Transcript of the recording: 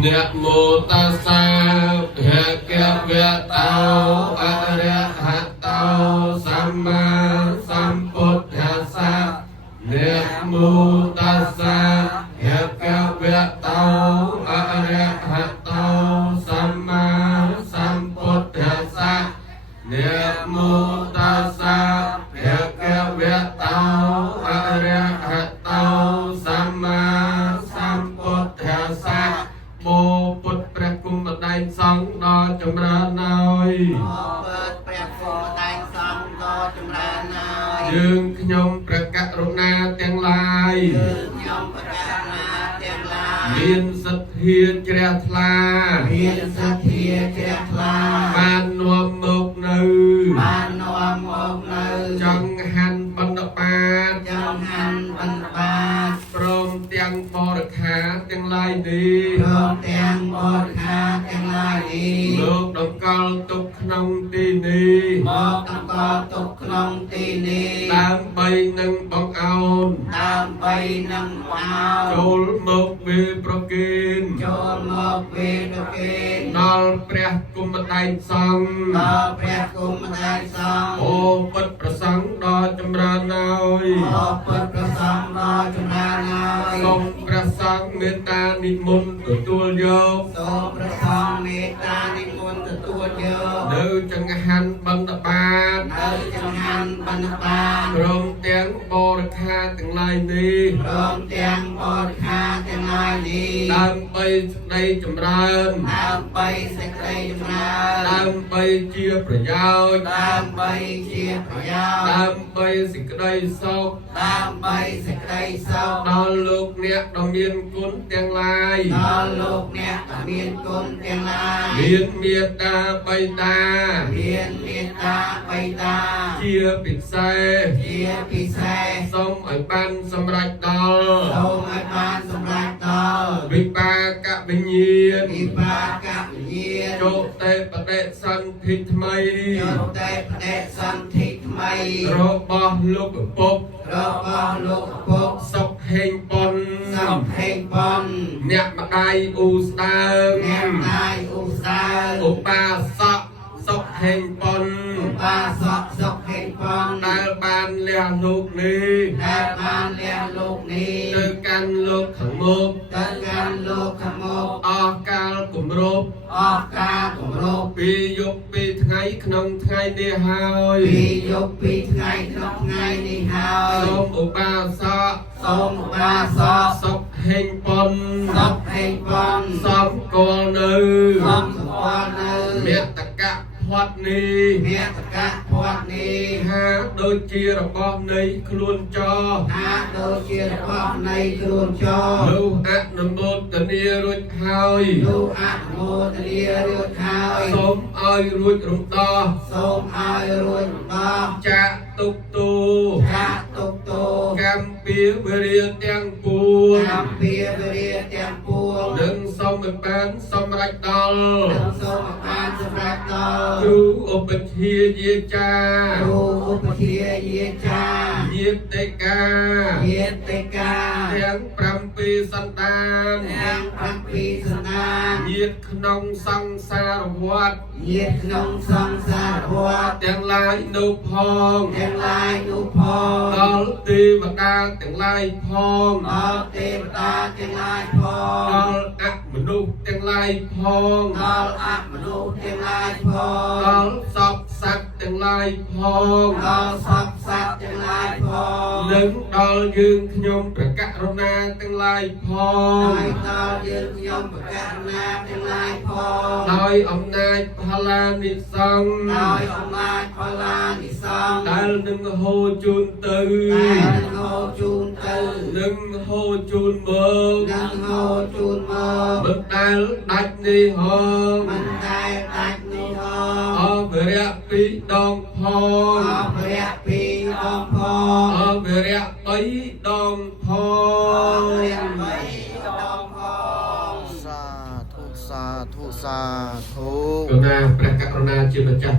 เนโมตัสสะภะคะวะโตอะระหะโตสัมมาสัมพุทธัสสะเนโมตัสสะภะคะวะโตอะระหะโตสัมมาสัมพุทธัสสะเนโมตัสสะภะคะวะโตอะระหะโตสัมมาสัมพุทธัสสะโมពុទ្ធព្រះគុំបដៃសង្ឃដល់ចម្រើនហើយយើងខ្ញុំព្រះករុណាទាំងឡាយមានសទ្ធាជ្រះថ្លាបាននាំមកនៅចង្ហាន់បណ្ឌបាតព្រមទាំងបរិខាទាំងឡាយនេះលោកតម្កល់ទុកក្នុងទីនេះដើម្បីនឹងបង្អោនចូលមកវាប្រគិនដល់ព្រះគុំដៃសង្ឃអូពុទ្ធប្រសង្ឃដ៏ចម្រើនហើយសូមព្រះសង្ឃមេត្តានិមន្តទទួលយកនៅចង្ហាន់បណ្ឌបាតព្រមទាំងបរិខាទាំងឡាយនេះដើម្បីសេចក្តីចម្រើនដើម្បីជាប្រយោជន៍ដើម្បីសេចក្តីសុខដល់លោកអ្នកដ៏មានគុណទាំងឡាយមានមេត្តាបៃតាជាពិសេសសូមឲ្យបានសម្រេចដល់វិបាកវិញ្ញាណចូលតែបដិសន្ធិថ្មីរបស់លោកពុកសុខហេងប៉ុនអ្នកម្ដាយអ៊ូស្ដើងឧបាសកសុខហេងប៉ុនដែលបានលះលោកនេះទៅកាន់លោកខាងមុខអស់កាលគម្រប់ពីយប់ពីថ្ងៃក្នុងថ្ងៃនេះហើយសូមឧបាសកសុខហេងប៉ុនសំគាល់នៅមេតកៈផាត់នេះហាដូចជារបស់នៃខ្លួនចោលោកអនុមោទនារួចហើយសូមឲ្យរួចរំដោះចាក់ទុកទោកម្មពីវិរិយទាំងពួងនឹងសូមបានសម្រេចដល់គ្រូឧបធាយាចាញាតិកាទាំង7សន្តានញាតិក្នុងសង្សារវត្តទាំងឡាយនោះផងដល់ទេវតាទាំងឡាយផងដល់អមនុស្សទាំងឡាយផងដល់សពសត្វទាំងឡាយផងនិងដល់យើងខ្ញុំព្រះករុណាទាំងឡាយផងដោយអំណាចផល្លានិសង្ឃដែលនឹងហូរជូនទៅនឹងហូរជូនមកមិនដែលដាច់នេះហងអវរៈពីរដងផងអវរៈ3ដងផងសាធុកណាព្រះករុណាជាម្ចាស់